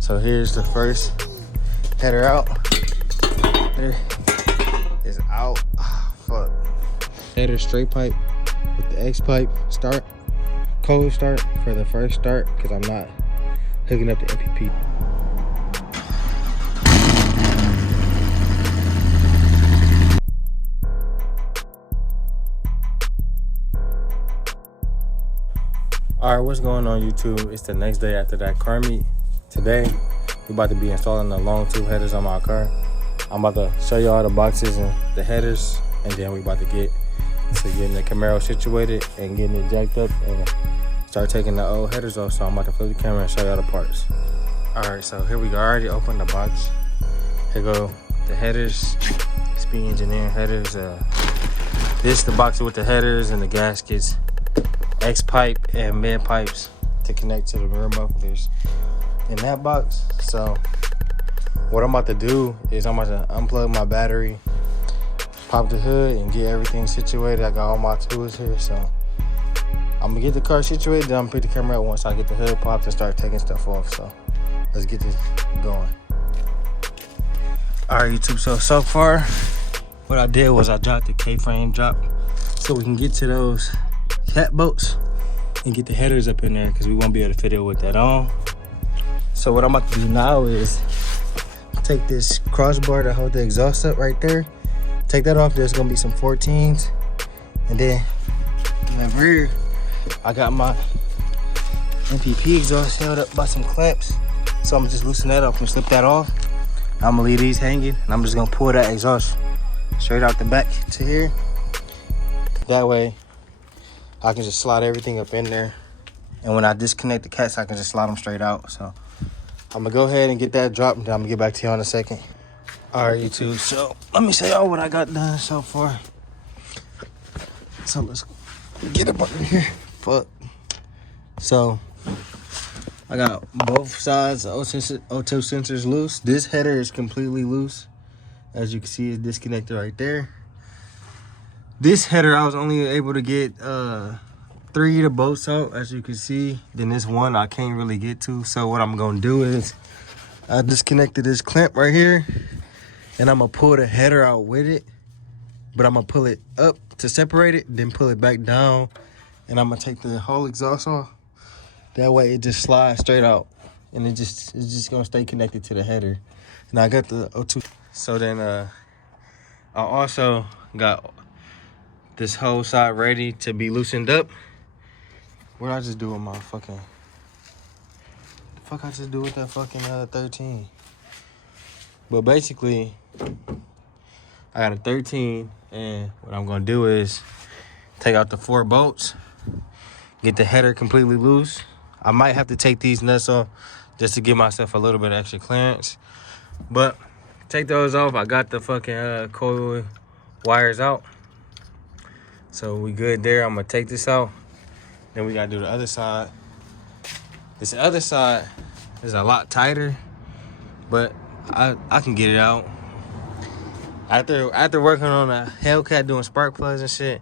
So here's the first header out. Header is out. Oh, fuck. Header straight pipe with the X pipe start. Cold start for the first start because I'm not hooking up the MPP. Alright, what's going on YouTube? It's the next day after that car meet. Today, we about to be installing the long tube headers on my car. I'm about to show you all the boxes and the headers, and then we about to get to getting the Camaro situated and getting it jacked up and start taking the old headers off. So I'm about to flip the camera and show y'all the parts. Alright, so here we go. I already opened the box. Here go the headers, speed engineering headers. This is the box with the headers and the gaskets. X pipe and mid pipes to connect to the rear mufflers in that box. So what I'm about to do is I'm about to unplug my battery, pop the hood, and get everything situated. I got all my tools here, so I'm gonna get the car situated, then I'm gonna put the camera out once I get the hood popped and start taking stuff off. So let's get this going. All right, YouTube, so far what I did was I dropped the K-frame drop so we can get to those cat bolts and get the headers up in there because we won't be able to fit it with that on. So what I'm about to do now is take this crossbar to hold the exhaust up right there, take that off. There's gonna be some 14s, and then in the rear I got my MPP exhaust held up by some clamps, so I'm gonna just loosen that up and slip that off. I'm gonna leave these hanging and I'm just gonna pull that exhaust straight out the back to here. That way I can just slide everything up in there, and when I disconnect the cats I can just slide them straight out. So I'm gonna go ahead and get that dropped, and then I'm gonna get back to you in a second. All right, YouTube, so let me show y'all what I got done so far. So let's get up under here. Fuck. So I got both sides of O2 sensors loose. This header is completely loose. As you can see, it's disconnected right there. This header I was only able to get 3 of the bolts out, as you can see. Then this one I can't really get to. So what I'm gonna do is I disconnected this clamp right here, and I'm gonna pull the header out with it, but I'm gonna pull it up to separate it, then pull it back down, and I'm gonna take the whole exhaust off. That way it just slides straight out, and it's just gonna stay connected to the header. And I got the O2. So then I also got this whole side ready to be loosened up. What did I just do with my fucking... The fuck I just do with that fucking 13? But basically, I got a 13, and what I'm gonna do is take out the 4 bolts, get the header completely loose. I might have to take these nuts off just to give myself a little bit of extra clearance. But take those off. I got the fucking coil wires out. So we good there. I'm gonna take this out. Then we gotta do the other side. This other side is a lot tighter, but I can get it out. After working on a Hellcat doing spark plugs and shit,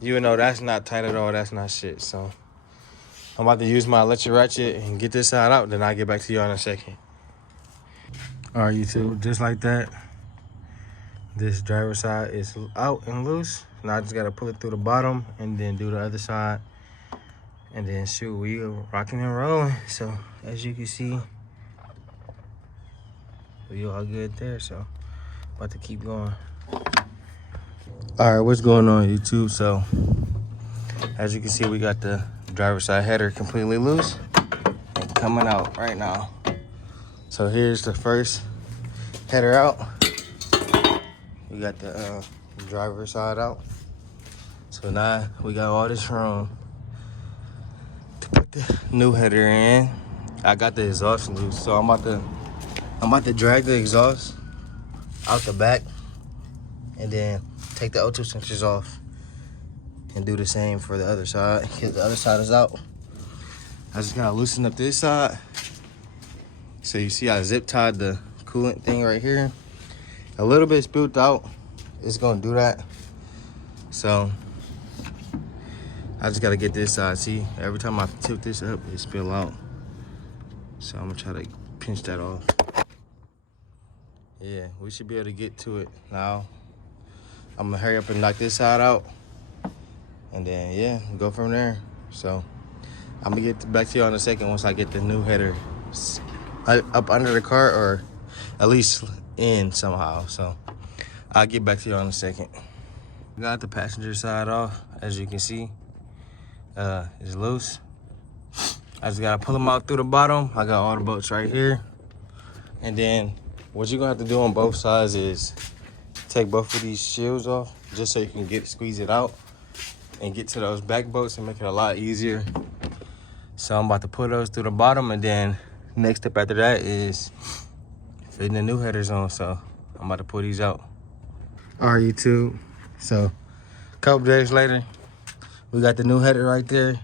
you know that's not tight at all. That's not shit. So I'm about to use my electric ratchet and get this side out. Then I'll get back to you in a second. All right, YouTube, just like that, this driver's side is out and loose. Now I just gotta pull it through the bottom and then do the other side. And then shoot, we are rocking and rolling. So as you can see, we all good there. So about to keep going. All right, what's going on, YouTube? So as you can see, we got the driver's side header completely loose and coming out right now. So here's the first header out. We got the driver's side out. So now we got all this room to put the new header in. I got the exhaust loose, so I'm about to drag the exhaust out the back and then take the O2 sensors off and do the same for the other side, because the other side is out. I just gotta loosen up this side. So you see I zip tied the coolant thing right here. A little bit spilled out. It's gonna do that. So I just gotta get this side. See, every time I tip this up, it spill out. So I'm gonna try to pinch that off. Yeah, we should be able to get to it now. I'm gonna hurry up and knock this side out. And then, yeah, go from there. So, I'm gonna get back to you in a second once I get the new header up under the car, or at least in somehow. So, I'll get back to you in a second. Got the passenger side off, as you can see. It's loose. I just gotta pull them out through the bottom. I got all the bolts right here. And then what you're gonna have to do on both sides is take both of these shields off, just so you can squeeze it out and get to those back bolts and make it a lot easier. So I'm about to put those through the bottom, and then next step after that is fitting the new headers on. So I'm about to pull these out. All right, YouTube. So a couple days later, we got the new header right there.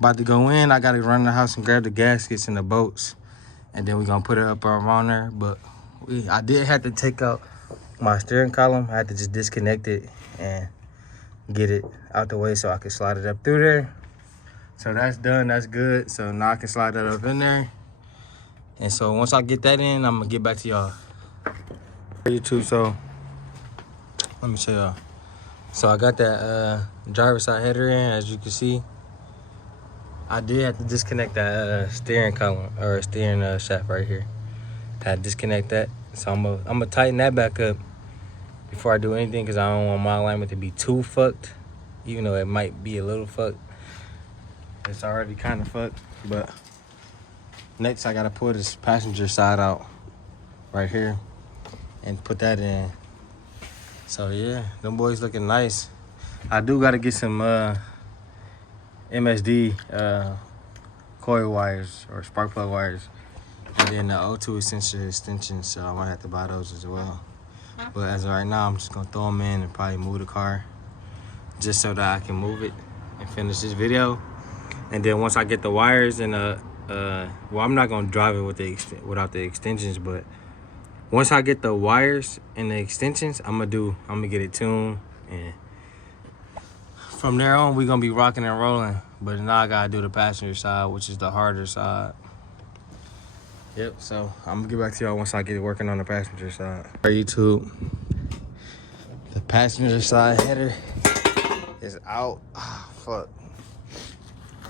About to go in. I gotta run in the house and grab the gaskets and the bolts, and then we're gonna put it up on there. But I did have to take out my steering column. I had to just disconnect it and get it out the way so I could slide it up through there. So that's done, that's good. So now I can slide that up in there. And so once I get that in, I'm gonna get back to y'all. YouTube, so let me show y'all. So I got that driver's side header in, as you can see. I did have to disconnect that steering column, or steering shaft right here. I had to disconnect that. So I'm gonna tighten that back up before I do anything, because I don't want my alignment to be too fucked, even though it might be a little fucked. It's already kind of fucked. But next I gotta pull this passenger side out right here and put that in. So yeah, them boys looking nice. I do gotta get some MSD coil wires or spark plug wires, and then the O2 sensor extensions, so I might have to buy those as well. But as of right now, I'm just gonna throw them in and probably move the car just so that I can move it and finish this video. And then once I get the wires and well, I'm not gonna drive it with without the extensions, but once I get the wires and the extensions, I'm gonna get it tuned, and from there on, we're gonna be rocking and rolling. But now I gotta do the passenger side, which is the harder side. Yep, so I'm gonna get back to y'all once I get working on the passenger side. All right, YouTube, the passenger side header is out. Oh, fuck.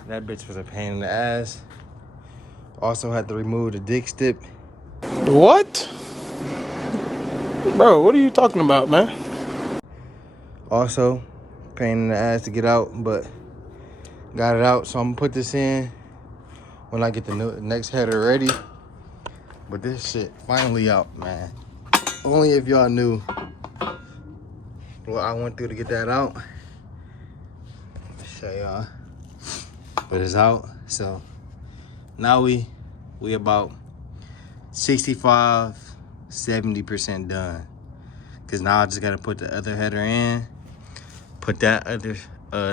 That bitch was a pain in the ass. Also had to remove the dick stip. What? Bro, what are you talking about, man? Also, pain in the ass to get out, but got it out. So I'm gonna put this in when I get the next header ready. But this shit finally out, man. Only if y'all knew what I went through to get that out. Show y'all. But it's out. So now we about 65, 70% done. Cause now I just gotta put the other header in, put that other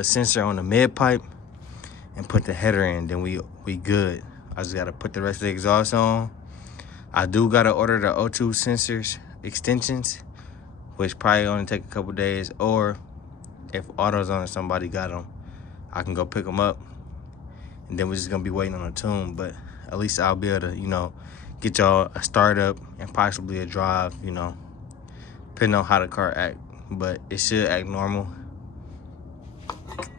sensor on the mid pipe, and put the header in. Then we good. I just gotta put the rest of the exhaust on. I do gotta order the O2 sensors extensions, which probably only take a couple days. Or if AutoZone or somebody got them, I can go pick them up. And then we're just gonna be waiting on a tune. But at least I'll be able to, you know, get y'all a startup and possibly a drive, you know, depending on how the car act. But it should act normal.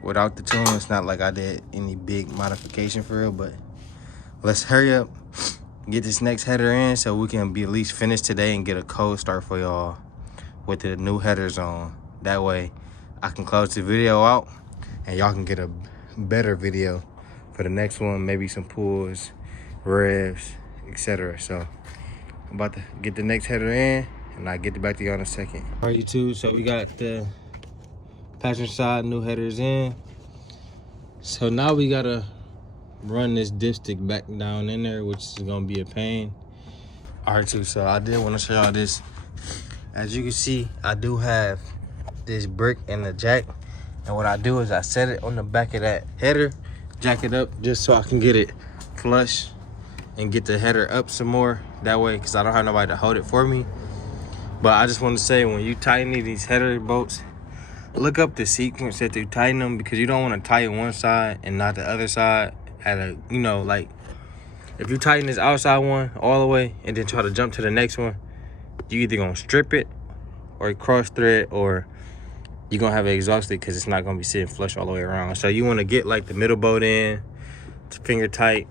Without the tune, it's not like I did any big modification for real. But let's hurry up, get this next header in so we can be at least finished today and get a cold start for y'all with the new headers on. That way I can close the video out and y'all can get a better video for the next one. Maybe some pulls, revs, etc. So I'm about to get the next header in, and I'll get back to you in a second. All right, YouTube, so we got the passenger side new headers in. So now we gotta run this dipstick back down in there, which is gonna be a pain. All right, too, so I did want to show y'all this. As you can see, I do have this brick and the jack, and what I do is I set it on the back of that header, jack it up just so I can get it flush and get the header up some more. That way, because I don't have nobody to hold it for me. But I just want to say, when you tighten these header bolts, look up the sequence that you tighten them, because you don't want to tighten one side and not the other side at a, you know, like, if you tighten this outside one all the way and then try to jump to the next one, you either gonna strip it or cross thread, or you're gonna have it exhausted because it's not gonna be sitting flush all the way around. So you wanna get like the middle bolt in, finger tight,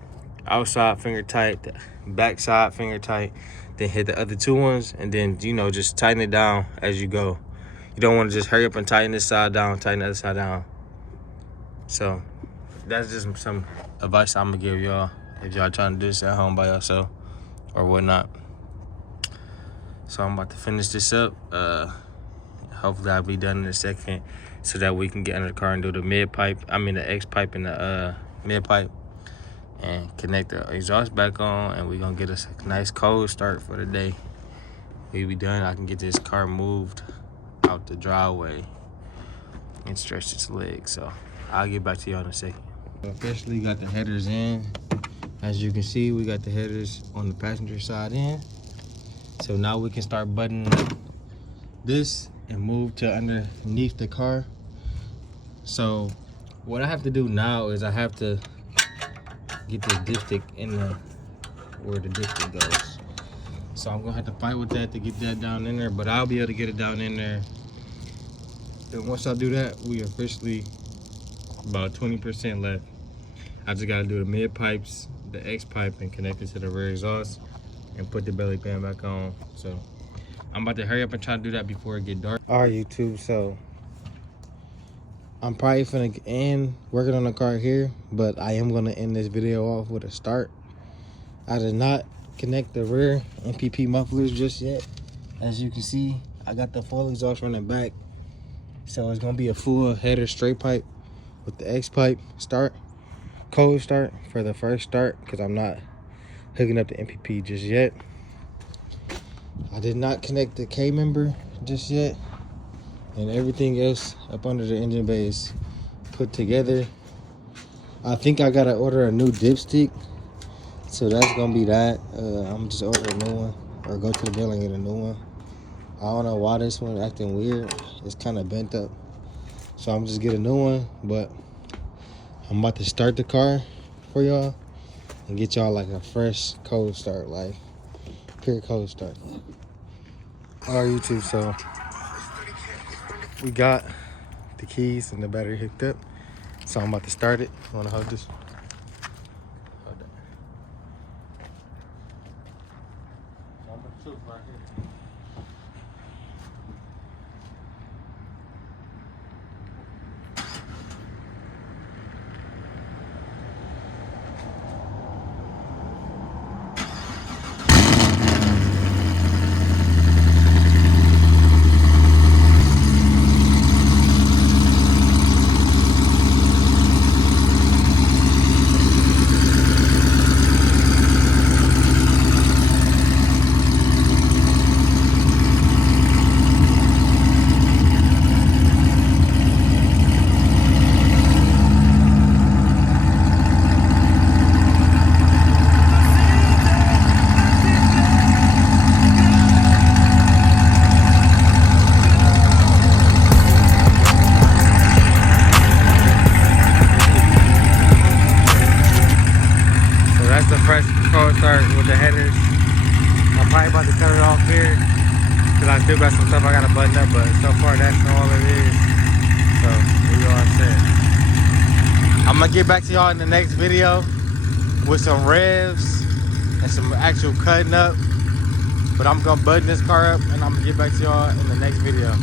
outside finger tight, the backside finger tight, then hit the other two ones, and then, you know, just tighten it down as you go. You don't wanna just hurry up and tighten this side down, tighten the other side down. So that's just some advice I'm gonna give y'all if y'all trying to do this at home by yourself or whatnot. So I'm about to finish this up. Hopefully I'll be done in a second so that we can get under the car and do the mid pipe. I mean the X pipe and the mid pipe, and connect the exhaust back on, and we're gonna get us a nice cold start for the day. We'll be done. I can get this car moved out the driveway and stretch its legs. So I'll get back to y'all in a second. Officially got the headers in. As you can see, we got the headers on the passenger side in. So now we can start buttoning this and move to underneath the car. So what I have to do now is I have to get this dipstick in the where the dipstick goes. So I'm gonna have to fight with that to get that down in there, but I'll be able to get it down in there. And once I do that, we officially about 20% left. I just gotta do the mid pipes, the X pipe, and connect it to the rear exhaust and put the belly pan back on. So I'm about to hurry up and try to do that before it get dark. All right, YouTube, so I'm probably finna end working on the car here, but I am gonna end this video off with a start. I did not connect the rear MPP mufflers just yet. As you can see, I got the full exhaust running back. So it's gonna be a full header straight pipe with the X pipe start, cold start for the first start, because I'm not hooking up the MPP just yet. I did not connect the K member just yet, and everything else up under the engine bay is put together. I think I gotta order a new dipstick, so that's gonna be that. I'm just order a new one, or go to the dealer and get a new one. I don't know why this one acting weird. It's kind of bent up, so I'm just get a new one. But I'm about to start the car for y'all and get y'all like a fresh cold start, like pure cold start. All right, YouTube, so we got the keys and the battery hooked up, so I'm about to start it. You wanna hold this? Hold that. Number 2 right here. Fresh cold start with the headers. I'm probably about to cut it off here because I still got some stuff I gotta button up, but so far that's all it is. So we all set. I'm gonna get back to y'all in the next video with some revs and some actual cutting up. But I'm gonna button this car up and I'm gonna get back to y'all in the next video.